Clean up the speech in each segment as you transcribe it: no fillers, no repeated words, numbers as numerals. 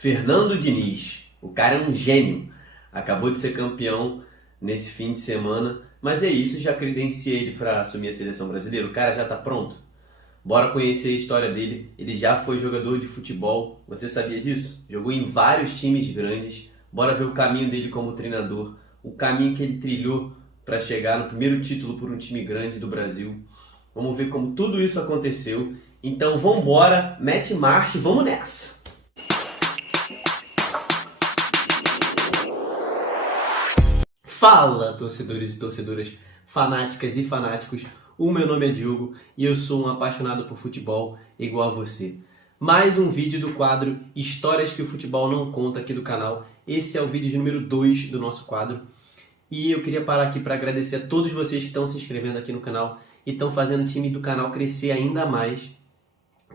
Fernando Diniz, o cara é um gênio. Acabou de ser campeão nesse fim de semana, mas é isso, já credenciei ele para assumir a seleção brasileira. O cara já tá pronto. Bora conhecer a história dele. Ele já foi jogador de futebol. Você sabia disso? Jogou em vários times grandes. Bora ver o caminho dele como treinador, o caminho que ele trilhou para chegar no primeiro título por um time grande do Brasil. Vamos ver como tudo isso aconteceu. Então vambora, mete marcha e vamos nessa! Fala, torcedores e torcedoras, fanáticas e fanáticos. O meu nome é Diogo e eu sou um apaixonado por futebol igual a você. Mais um vídeo do quadro Histórias que o Futebol Não Conta aqui do canal. Esse é o vídeo de número 2 do nosso quadro. E eu queria parar aqui para agradecer a todos vocês que estão se inscrevendo aqui no canal e estão fazendo o time do canal crescer ainda mais,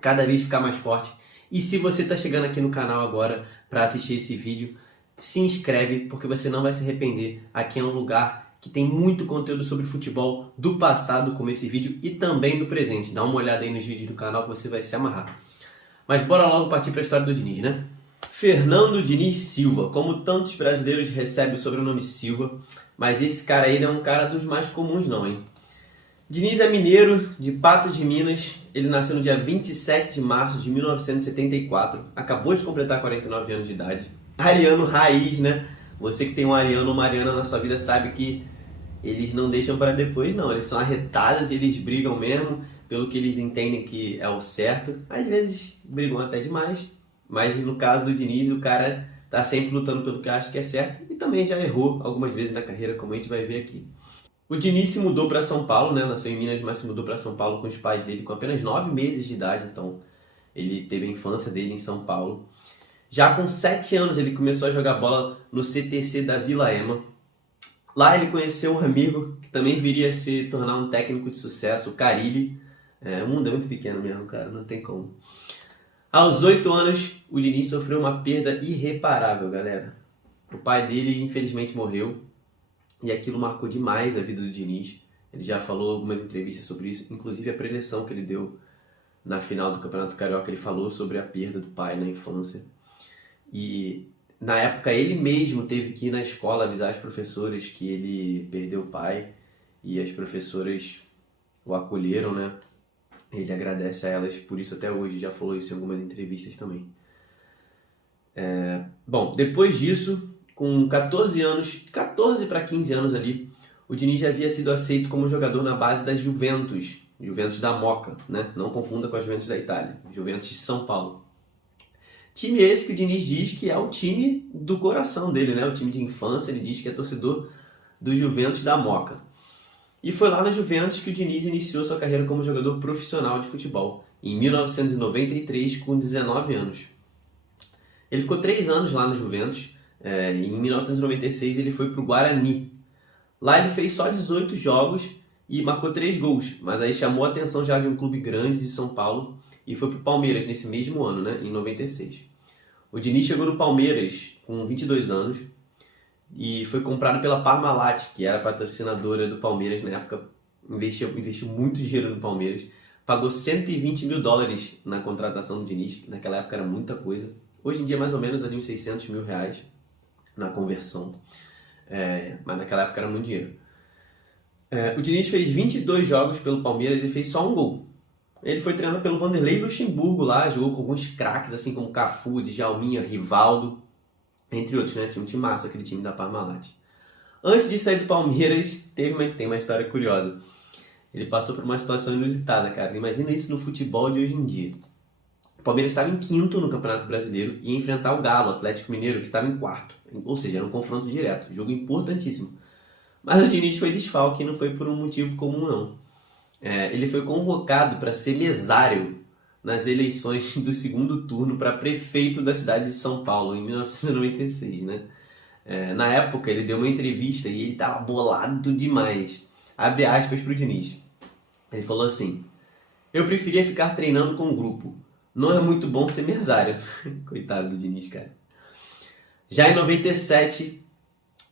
cada vez ficar mais forte. E se você está chegando aqui no canal agora para assistir esse vídeo, se inscreve porque você não vai se arrepender. Aqui é um lugar que tem muito conteúdo sobre futebol do passado, como esse vídeo, e também do presente. Dá uma olhada aí nos vídeos do canal que você vai se amarrar. Mas bora logo partir para a história do Diniz, né? Fernando Diniz Silva. Como tantos brasileiros recebem o sobrenome Silva, mas esse cara aí não é um cara dos mais comuns não, hein? Diniz é mineiro, de Patos de Minas. Ele nasceu no dia 27 de março de 1974. Acabou de completar 49 anos de idade. Ariano raiz, né? Você que tem um ariano ou uma ariana na sua vida sabe que eles não deixam para depois, não. Eles são arretados, eles brigam mesmo pelo que eles entendem que é o certo. Às vezes brigam até demais, mas no caso do Diniz, o cara tá sempre lutando pelo que acha que é certo e também já errou algumas vezes na carreira, como a gente vai ver aqui. O Diniz se mudou para São Paulo, né? Nasceu em Minas, mas se mudou para São Paulo com os pais dele com apenas 9 meses de idade, então ele teve a infância dele em São Paulo. Já com 7 anos ele começou a jogar bola no CTC da Vila Ema. Lá ele conheceu um amigo que também viria a se tornar um técnico de sucesso, o Carille. O mundo é muito pequeno mesmo, cara, não tem como. Aos 8 anos, o Diniz sofreu uma perda irreparável, galera. O pai dele, infelizmente, morreu e aquilo marcou demais a vida do Diniz. Ele já falou algumas entrevistas sobre isso, inclusive a preleção que ele deu na final do Campeonato Carioca, ele falou sobre a perda do pai na infância. E na época ele mesmo teve que ir na escola avisar as professoras que ele perdeu o pai e as professoras o acolheram, né? Ele agradece a elas por isso até hoje, já falou isso em algumas entrevistas também. Bom, depois disso, com 14 anos, 14 para 15 anos ali, o Diniz já havia sido aceito como jogador na base da Juventus da Moca, né? Não confunda com a Juventus da Itália, Juventus de São Paulo. Time esse que o Diniz diz que é o time do coração dele, né? O time de infância, ele diz que é torcedor do Juventus da Moca. E foi lá na Juventus que o Diniz iniciou sua carreira como jogador profissional de futebol, em 1993, com 19 anos. Ele ficou 3 anos lá na Juventus, e em 1996 ele foi para o Guarani. Lá ele fez só 18 jogos e marcou 3 gols, mas aí chamou a atenção já de um clube grande de São Paulo, e foi para o Palmeiras nesse mesmo ano, né, em 96. O Diniz chegou no Palmeiras com 22 anos e foi comprado pela Parmalat, que era patrocinadora do Palmeiras na época, investiu muito dinheiro no Palmeiras, pagou $120 mil na contratação do Diniz, naquela época era muita coisa. Hoje em dia mais ou menos ali uns $600 mil na conversão, mas naquela época era muito dinheiro. O Diniz fez 22 jogos pelo Palmeiras e fez só um gol. Ele foi treinado pelo Vanderlei Luxemburgo lá, jogou com alguns craques, assim como Cafu, Djalminha, Rivaldo, entre outros, né? Tinha um timaço, aquele time da Parmalat. Antes de sair do Palmeiras, tem uma história curiosa. Ele passou por uma situação inusitada, cara. Imagina isso no futebol de hoje em dia. O Palmeiras estava em 5º no Campeonato Brasileiro e ia enfrentar o Galo, o Atlético Mineiro, que estava em 4º. Ou seja, era um confronto direto, jogo importantíssimo. Mas o Diniz foi desfalque e não foi por um motivo comum, não. Ele foi convocado para ser mesário nas eleições do 2º turno para prefeito da cidade de São Paulo, em 1996, né? Na época, ele deu uma entrevista e ele estava bolado demais. Abre aspas para o Diniz. Ele falou assim: "Eu preferia ficar treinando com o grupo. Não é muito bom ser mesário." Coitado do Diniz, cara. Já em 97,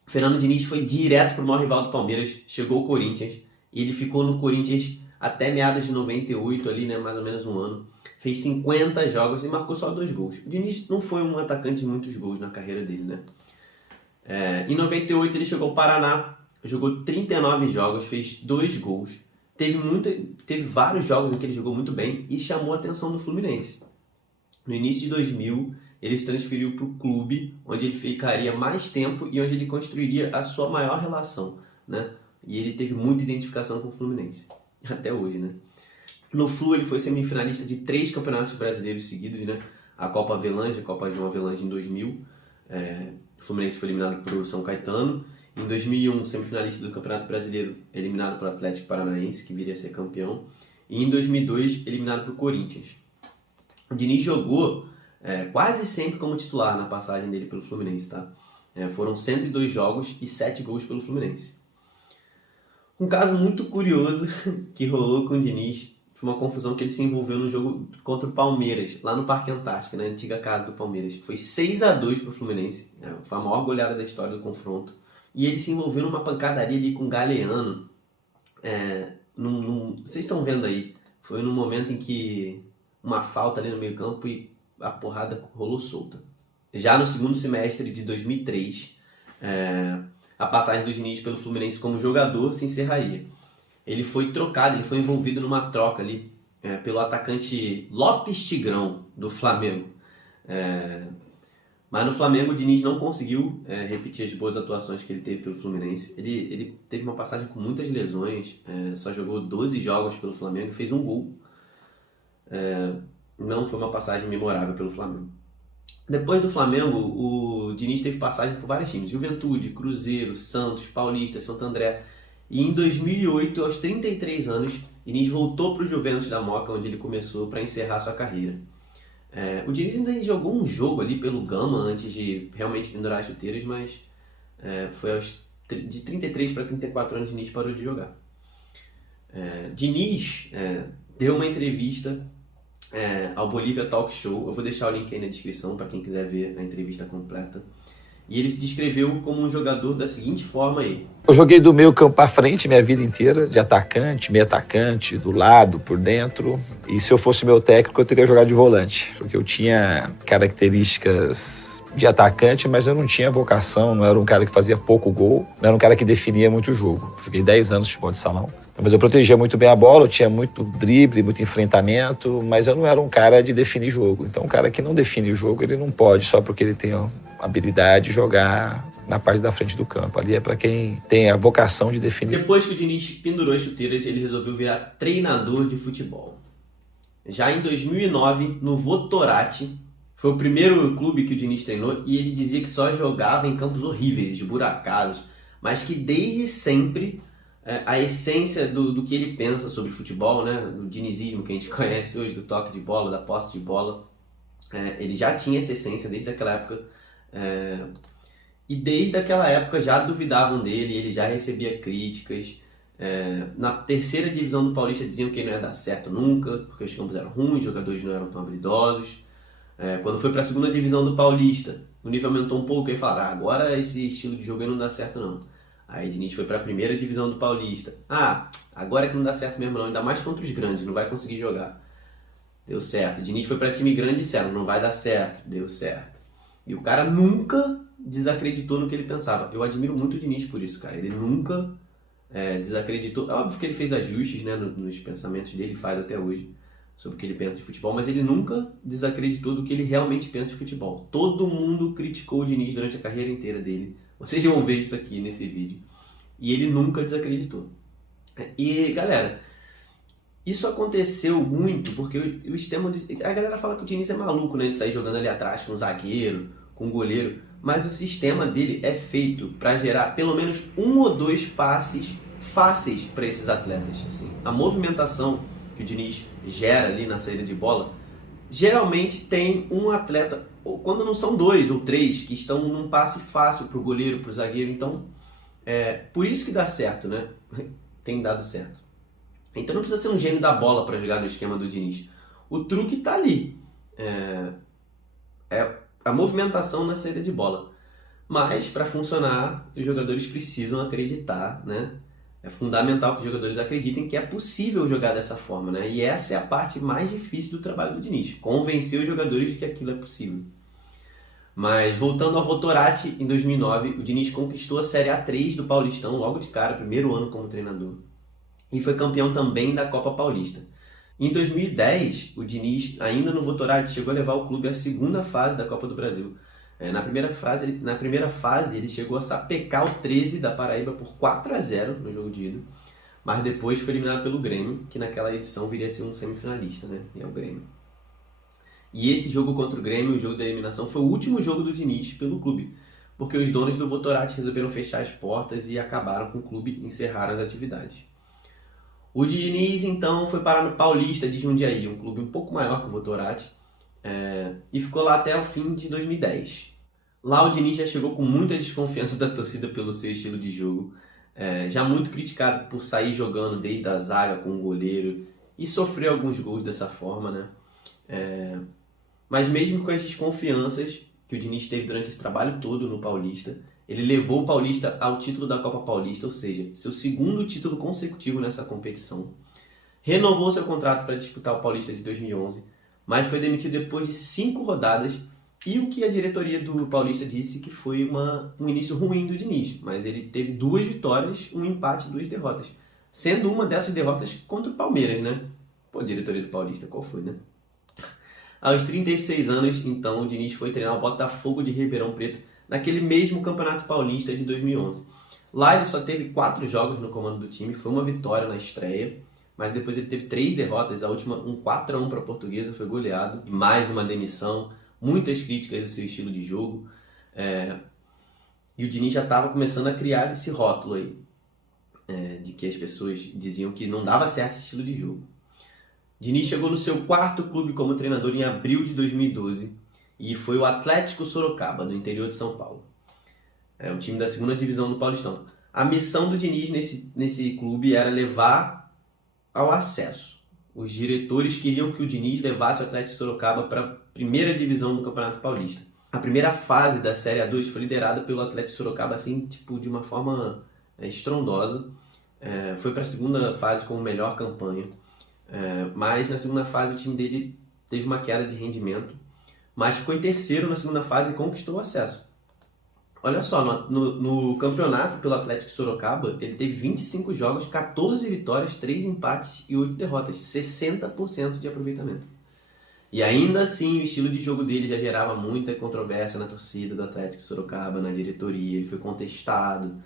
Fernando Diniz foi direto para o maior rival do Palmeiras, chegou ao Corinthians, e ele ficou no Corinthians até meados de 98, ali, né, mais ou menos um ano. Fez 50 jogos e marcou só 2 gols. O Diniz não foi um atacante de muitos gols na carreira dele, né? Em 98 ele chegou ao Paraná, jogou 39 jogos, fez 2 gols. Teve vários jogos em que ele jogou muito bem e chamou a atenção do Fluminense. No início de 2000, ele se transferiu para o clube, onde ele ficaria mais tempo e onde ele construiria a sua maior relação, né? E ele teve muita identificação com o Fluminense, até hoje, né? No Flu, ele foi semifinalista de 3 campeonatos brasileiros seguidos, né? A Copa Avelange, a Copa João Avelange em 2000. O Fluminense foi eliminado por São Caetano. Em 2001, semifinalista do Campeonato Brasileiro, eliminado pelo Atlético Paranaense, que viria a ser campeão. E em 2002, eliminado por Corinthians. O Diniz jogou quase sempre como titular na passagem dele pelo Fluminense, tá? Foram 102 jogos e 7 gols pelo Fluminense. Um caso muito curioso que rolou com o Diniz foi uma confusão que ele se envolveu no jogo contra o Palmeiras, lá no Parque Antártica, na antiga casa do Palmeiras. Foi 6-2 para o Fluminense, foi a maior goleada da história do confronto. E ele se envolveu numa pancadaria ali com o Galeano. Vocês estão vendo aí, foi num momento em que uma falta ali no meio campo e a porrada rolou solta. Já no segundo semestre de 2003, a passagem do Diniz pelo Fluminense como jogador se encerraria. Ele foi trocado, ele foi envolvido numa troca ali pelo atacante Lopes Tigrão, do Flamengo. Mas no Flamengo o Diniz não conseguiu repetir as boas atuações que ele teve pelo Fluminense. Ele teve uma passagem com muitas lesões, só jogou 12 jogos pelo Flamengo e fez um gol. Não foi uma passagem memorável pelo Flamengo. Depois do Flamengo, o Diniz teve passagem por vários times. Juventude, Cruzeiro, Santos, Paulista, Santo André. E em 2008, aos 33 anos, Diniz voltou para o Juventus da Moca, onde ele começou para encerrar sua carreira. O Diniz ainda jogou um jogo ali pelo Gama antes de realmente pendurar as chuteiras, mas foi de 33 para 34 anos Diniz parou de jogar. Diniz deu uma entrevista ao Bolívia Talk Show. Eu vou deixar o link aí na descrição para quem quiser ver a entrevista completa. E ele se descreveu como um jogador da seguinte forma aí. Eu joguei do meio campo para frente minha vida inteira, de atacante, meio atacante, do lado, por dentro. E se eu fosse meu técnico, eu teria jogado de volante, porque eu tinha características de atacante, mas eu não tinha vocação, não era um cara que fazia pouco gol, não era um cara que definia muito o jogo. Joguei 10 anos de futebol de salão. Mas eu protegia muito bem a bola, eu tinha muito drible, muito enfrentamento, mas eu não era um cara de definir jogo. Então, um cara que não define o jogo, ele não pode, só porque ele tem a habilidade de jogar na parte da frente do campo. Ali é para quem tem a vocação de definir. Depois que o Diniz pendurou as chuteiras, ele resolveu virar treinador de futebol. Já em 2009, no Votorantim, foi o primeiro clube que o Diniz treinou e ele dizia que só jogava em campos horríveis, esburacados, mas que desde sempre a essência do que ele pensa sobre futebol, né, do dinizismo que a gente conhece hoje, do toque de bola, da posse de bola, ele já tinha essa essência desde aquela época. E desde aquela época já duvidavam dele, ele já recebia críticas. Na terceira divisão do Paulista diziam que ele não ia dar certo nunca, porque os campos eram ruins, os jogadores não eram tão habilidosos. Quando foi para a segunda divisão do Paulista, o nível aumentou um pouco e falaram, agora esse estilo de jogo aí não dá certo não. Aí Diniz foi para a primeira divisão do Paulista. Agora é que não dá certo mesmo não, ainda mais contra os grandes, não vai conseguir jogar. Deu certo. Diniz foi para time grande e disseram, não vai dar certo. Deu certo. E o cara nunca desacreditou no que ele pensava. Eu admiro muito o Diniz por isso, cara. Ele nunca desacreditou. É óbvio que ele fez ajustes, né, nos pensamentos dele, faz até hoje, sobre o que ele pensa de futebol, mas ele nunca desacreditou do que ele realmente pensa de futebol. Todo mundo criticou o Diniz durante a carreira inteira dele. Vocês vão ver isso aqui nesse vídeo. E ele nunca desacreditou. E, galera, isso aconteceu muito porque o sistema... A galera fala que o Diniz é maluco, né, de sair jogando ali atrás com o zagueiro, com o goleiro, mas o sistema dele é feito para gerar pelo menos 1 ou 2 passes fáceis para esses atletas. Assim, a movimentação que o Diniz gera ali na saída de bola, geralmente tem um atleta, ou quando não são 2 ou 3, que estão num passe fácil para o goleiro, para o zagueiro. Então, por isso que dá certo, né? Tem dado certo. Então não precisa ser um gênio da bola para jogar no esquema do Diniz. O truque está ali. A movimentação na saída de bola. Mas, para funcionar, os jogadores precisam acreditar, né, É fundamental que os jogadores acreditem que é possível jogar dessa forma, né? E essa é a parte mais difícil do trabalho do Diniz, convencer os jogadores de que aquilo é possível. Mas voltando ao Votorati, em 2009, o Diniz conquistou a Série A3 do Paulistão logo de cara, primeiro ano como treinador. E foi campeão também da Copa Paulista. Em 2010, o Diniz, ainda no Votorati, chegou a levar o clube à segunda fase da Copa do Brasil. Na primeira fase, ele chegou a sapecar o 13 da Paraíba por 4-0 no jogo de ida, mas depois foi eliminado pelo Grêmio, que naquela edição viria a ser um semifinalista, né? E é o Grêmio. E esse jogo contra o Grêmio, o jogo da eliminação, foi o último jogo do Diniz pelo clube, porque os donos do Votorati resolveram fechar as portas e acabaram com o clube e encerraram as atividades. O Diniz, então, foi parar no Paulista de Jundiaí, um clube um pouco maior que o Votorati, e ficou lá até o fim de 2010. Lá o Diniz já chegou com muita desconfiança da torcida pelo seu estilo de jogo, já muito criticado por sair jogando desde a zaga com o goleiro e sofrer alguns gols dessa forma, né? Mas mesmo com as desconfianças que o Diniz teve durante esse trabalho todo no Paulista, ele levou o Paulista ao título da Copa Paulista, ou seja, seu segundo título consecutivo nessa competição. Renovou seu contrato para disputar o Paulista de 2011, mas foi demitido depois de 5 rodadas, e o que a diretoria do Paulista disse que foi um início ruim do Diniz, mas ele teve 2 vitórias, um empate e 2 derrotas, sendo uma dessas derrotas contra o Palmeiras, né? Pô, diretoria do Paulista, qual foi, né? Aos 36 anos, então, o Diniz foi treinar o Botafogo de Ribeirão Preto naquele mesmo Campeonato Paulista de 2011. Lá ele só teve 4 jogos no comando do time, foi uma vitória na estreia, mas depois ele teve 3 derrotas, a última um 4-1 para a Portuguesa, foi goleado, e mais uma demissão, muitas críticas do seu estilo de jogo, e o Diniz já estava começando a criar esse rótulo aí, de que as pessoas diziam que não dava certo esse estilo de jogo. Diniz chegou no seu 4º clube como treinador em abril de 2012 e foi o Atlético Sorocaba, do interior de São Paulo. O time da 2ª divisão do Paulistão. A missão do Diniz nesse clube era levar ao acesso. Os diretores queriam que o Diniz levasse o Atlético Sorocaba para a 1ª divisão do Campeonato Paulista. A primeira fase da Série A2 foi liderada pelo Atlético Sorocaba assim, de uma forma estrondosa. Foi para a 2ª fase com melhor campanha. Mas na 2ª fase o time dele teve uma queda de rendimento, mas ficou em 3º na 2ª fase e conquistou o acesso. Olha só, no campeonato pelo Atlético Sorocaba, ele teve 25 jogos, 14 vitórias, 3 empates e 8 derrotas, 60% de aproveitamento. E ainda assim o estilo de jogo dele já gerava muita controvérsia na torcida do Atlético Sorocaba, na diretoria, ele foi contestado,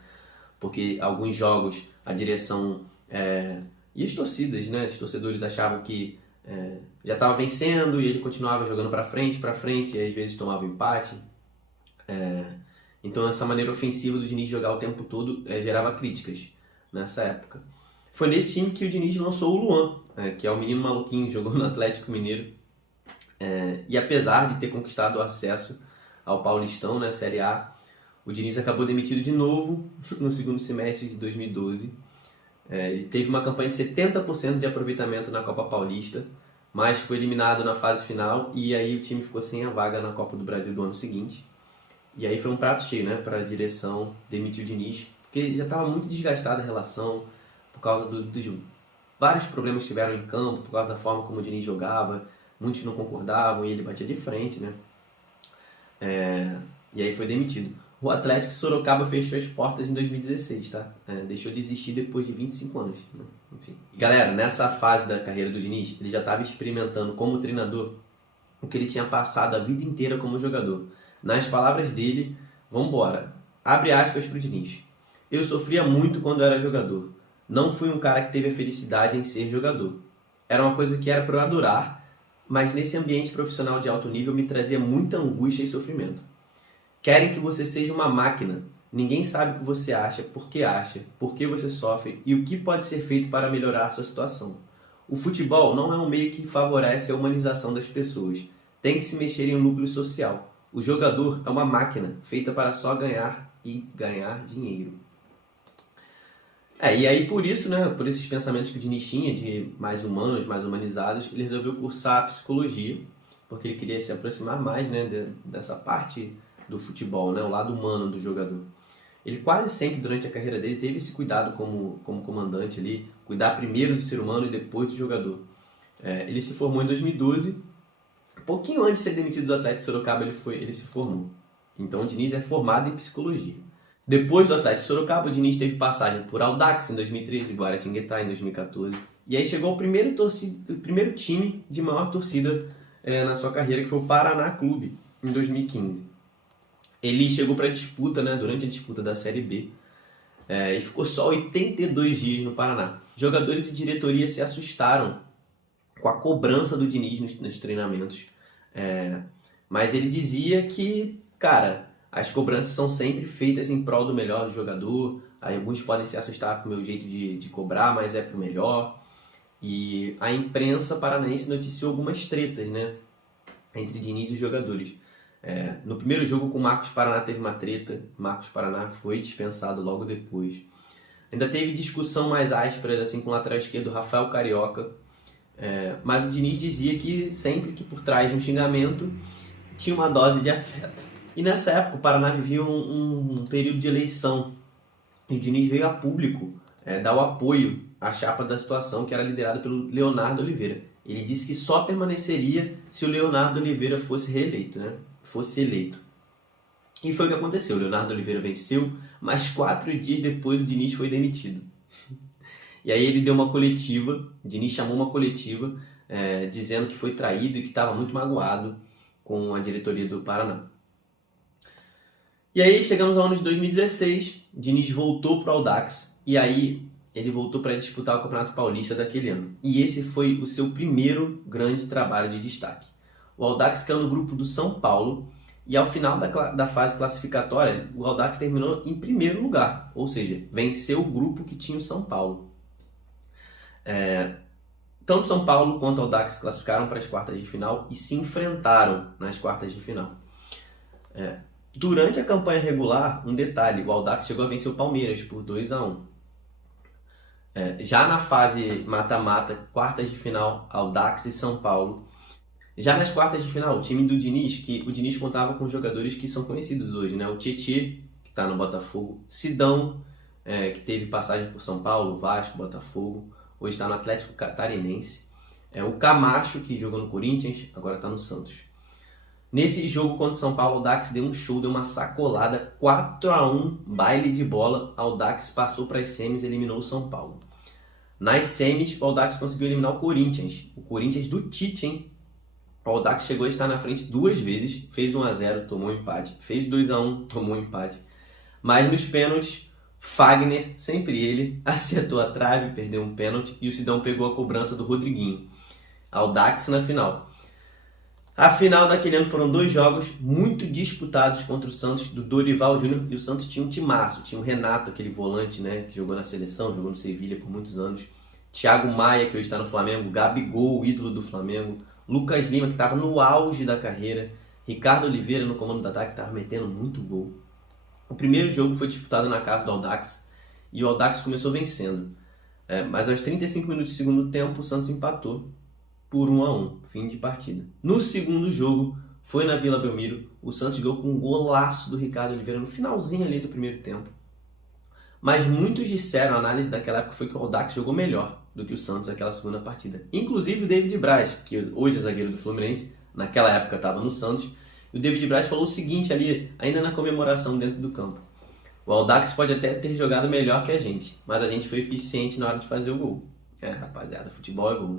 porque alguns jogos a direção... E as torcidas, né? Os torcedores achavam que já estava vencendo e ele continuava jogando para frente, e às vezes tomava empate. Então essa maneira ofensiva do Diniz jogar o tempo todo gerava críticas nessa época. Foi nesse time que o Diniz lançou o Luan, que é o menino maluquinho que jogou no Atlético Mineiro. E apesar de ter conquistado o acesso ao Paulistão, na Série A, o Diniz acabou demitido de novo no 2º semestre de 2012. Ele teve uma campanha de 70% de aproveitamento na Copa Paulista, mas foi eliminado na fase final e aí o time ficou sem a vaga na Copa do Brasil do ano seguinte. E aí foi um prato cheio, né, para a direção demitir o Diniz, porque já estava muito desgastada a relação por causa dos vários problemas que tiveram em campo, por causa da forma como o Diniz jogava, muitos não concordavam e ele batia de frente, né? E aí foi demitido. O Atlético Sorocaba fechou as portas em 2016, tá? Deixou de existir depois de 25 anos. Né? Enfim. Galera, nessa fase da carreira do Diniz, ele já estava experimentando como treinador o que ele tinha passado a vida inteira como jogador. Nas palavras dele, vambora. Abre aspas para o Diniz. Eu sofria muito quando era jogador. Não fui um cara que teve a felicidade em ser jogador. Era uma coisa que era para eu adorar, mas nesse ambiente profissional de alto nível me trazia muita angústia e sofrimento. Querem que você seja uma máquina. Ninguém sabe o que você acha, por que você sofre e o que pode ser feito para melhorar a sua situação. O futebol não é um meio que favorece a humanização das pessoas. Tem que se mexer em um núcleo social. O jogador é uma máquina feita para só ganhar e ganhar dinheiro. E aí por isso, né, por esses pensamentos que o Diniz tinha de mais humanos, mais humanizados, ele resolveu cursar psicologia, porque ele queria se aproximar mais, né, dessa parte do futebol, né, o lado humano do jogador. Ele quase sempre, durante a carreira dele, teve esse cuidado como comandante ali, cuidar primeiro do ser humano e depois do jogador. Ele se formou em 2012, pouquinho antes de ser demitido do Atlético de Sorocaba, ele se formou. Então o Diniz é formado em psicologia. Depois do Atlético de Sorocaba, o Diniz teve passagem por Audax em 2013, Guaratinguetá em 2014. E aí chegou o primeiro time de maior torcida na sua carreira, que foi o Paraná Clube, em 2015. Ele chegou para a disputa, durante a disputa da Série B, e ficou só 82 dias no Paraná. Jogadores e diretoria se assustaram com a cobrança do Diniz nos treinamentos. Mas ele dizia que, cara, as cobranças são sempre feitas em prol do melhor jogador. Aí alguns podem se assustar com o meu jeito de cobrar, mas é pro melhor. E a imprensa paranaense noticiou algumas tretas, entre Diniz e os jogadores. No primeiro jogo com o Marcos Paraná teve uma treta. Marcos Paraná foi dispensado logo depois. Ainda teve discussão mais áspera assim, com o lateral esquerdo Rafael Carioca. Mas o Diniz dizia que sempre que por trás de um xingamento tinha uma dose de afeto. E nessa época o Paraná vivia um período de eleição. E o Diniz veio a público dar o apoio à chapa da situação, que era liderada pelo Leonardo Oliveira. Ele disse que só permaneceria se o Leonardo Oliveira fosse reeleito, fosse eleito. E foi o que aconteceu. O Leonardo Oliveira venceu, mas 4 dias depois o Diniz foi demitido. E aí ele deu uma coletiva, o Diniz chamou uma coletiva, dizendo que foi traído e que estava muito magoado com a diretoria do Paraná. E aí chegamos ao ano de 2016, o Diniz voltou para o Audax, e aí ele voltou para disputar o Campeonato Paulista daquele ano. E esse foi o seu primeiro grande trabalho de destaque. O Audax caiu no grupo do São Paulo, e ao final da fase classificatória, o Audax terminou em primeiro lugar, ou seja, venceu o grupo que tinha o São Paulo. Tanto São Paulo quanto o Audax se classificaram para as quartas de final e se enfrentaram nas quartas de final. Durante a campanha regular, um detalhe, o Audax chegou a vencer o Palmeiras por 2-1. Já na fase mata-mata, quartas de final, Audax e São Paulo. Já nas quartas de final, o time do Diniz, que o Diniz contava com jogadores que são conhecidos hoje, o Tietê, que está no Botafogo, Sidão, que teve passagem por São Paulo, Vasco, Botafogo, hoje está no Atlético Catarinense, o Camacho, que jogou no Corinthians, agora está no Santos. Nesse jogo contra o São Paulo, o Audax deu um show, deu uma sacolada, 4-1, baile de bola, o Audax passou para as semis e eliminou o São Paulo. Nas semis, o Audax conseguiu eliminar o Corinthians do Tite, hein? O Audax chegou a estar na frente 2 vezes, fez 1-0, tomou um empate, fez 2-1, tomou um empate. Mas nos pênaltis, Fagner, sempre ele, acertou a trave, perdeu um pênalti e o Sidão pegou a cobrança do Rodriguinho. Audax na final. A final daquele ano foram 2 jogos muito disputados contra o Santos, do Dorival Júnior, e o Santos tinha um timaço, tinha o Renato, aquele volante, que jogou na seleção, jogou no Sevilha por muitos anos, Thiago Maia, que hoje está no Flamengo, Gabigol, o ídolo do Flamengo, Lucas Lima, que estava no auge da carreira, Ricardo Oliveira no comando do ataque, que estava metendo muito gol. O primeiro jogo foi disputado na casa do Audax, e o Audax começou vencendo. Mas aos 35 minutos do segundo tempo, o Santos empatou por 1-1, fim de partida. No segundo jogo, foi na Vila Belmiro, o Santos ganhou com um golaço do Ricardo Oliveira no finalzinho ali do primeiro tempo. Mas muitos disseram, a análise daquela época foi que o Audax jogou melhor do que o Santos naquela segunda partida. Inclusive o David Braz, que hoje é zagueiro do Fluminense, naquela época estava no Santos, e o David Braz falou o seguinte ali, ainda na comemoração dentro do campo: o Audax pode até ter jogado melhor que a gente, mas a gente foi eficiente na hora de fazer o gol. Rapaziada, futebol é gol,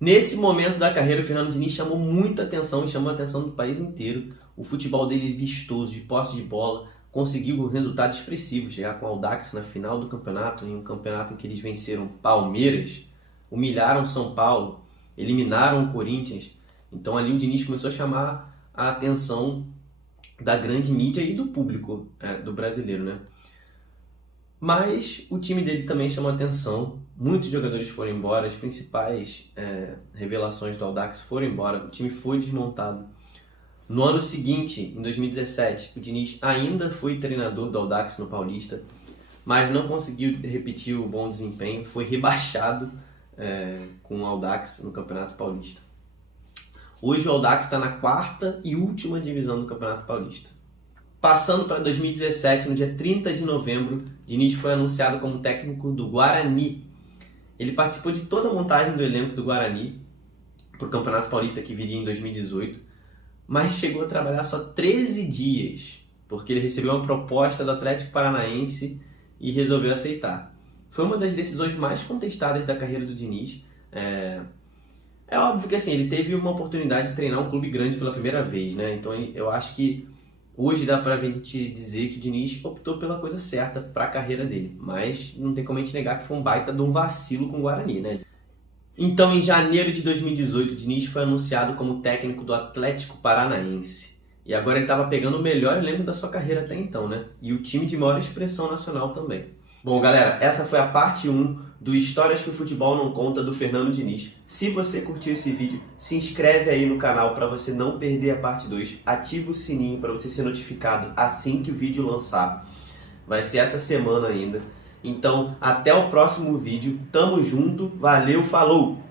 Nesse momento da carreira, o Fernando Diniz chamou muita atenção e chamou a atenção do país inteiro. O futebol dele vistoso, de posse de bola, conseguiu um resultado expressivo, chegar com o Audax na final do campeonato, em um campeonato em que eles venceram Palmeiras, humilharam São Paulo, eliminaram o Corinthians. Então ali o Diniz começou a chamar a atenção da grande mídia e do público do brasileiro, Mas o time dele também chamou a atenção, muitos jogadores foram embora, as principais revelações do Audax foram embora, o time foi desmontado. No ano seguinte, em 2017, o Diniz ainda foi treinador do Audax no Paulista, mas não conseguiu repetir o bom desempenho, foi rebaixado com o Audax no Campeonato Paulista. Hoje o Audax está na 4ª e última divisão do Campeonato Paulista. Passando para 2017, no dia 30 de novembro, Diniz foi anunciado como técnico do Guarani. Ele participou de toda a montagem do elenco do Guarani para o Campeonato Paulista que viria em 2018, mas chegou a trabalhar só 13 dias, porque ele recebeu uma proposta do Atlético Paranaense e resolveu aceitar. Foi uma das decisões mais contestadas da carreira do Diniz. É óbvio que assim, ele teve uma oportunidade de treinar um clube grande pela primeira vez, né? Então eu acho que hoje dá pra gente dizer que o Diniz optou pela coisa certa para a carreira dele, mas não tem como a gente negar que foi um baita de um vacilo com o Guarani, né? Então, em janeiro de 2018, o Diniz foi anunciado como técnico do Atlético Paranaense. E agora ele estava pegando o melhor elenco da sua carreira até então, né? E o time de maior expressão nacional também. Bom, galera, essa foi a parte 1 do Histórias que o Futebol Não Conta do Fernando Diniz. Se você curtiu esse vídeo, se inscreve aí no canal para você não perder a parte 2. Ativa o sininho para você ser notificado assim que o vídeo lançar. Vai ser essa semana ainda. Então, até o próximo vídeo. Tamo junto. Valeu, falou!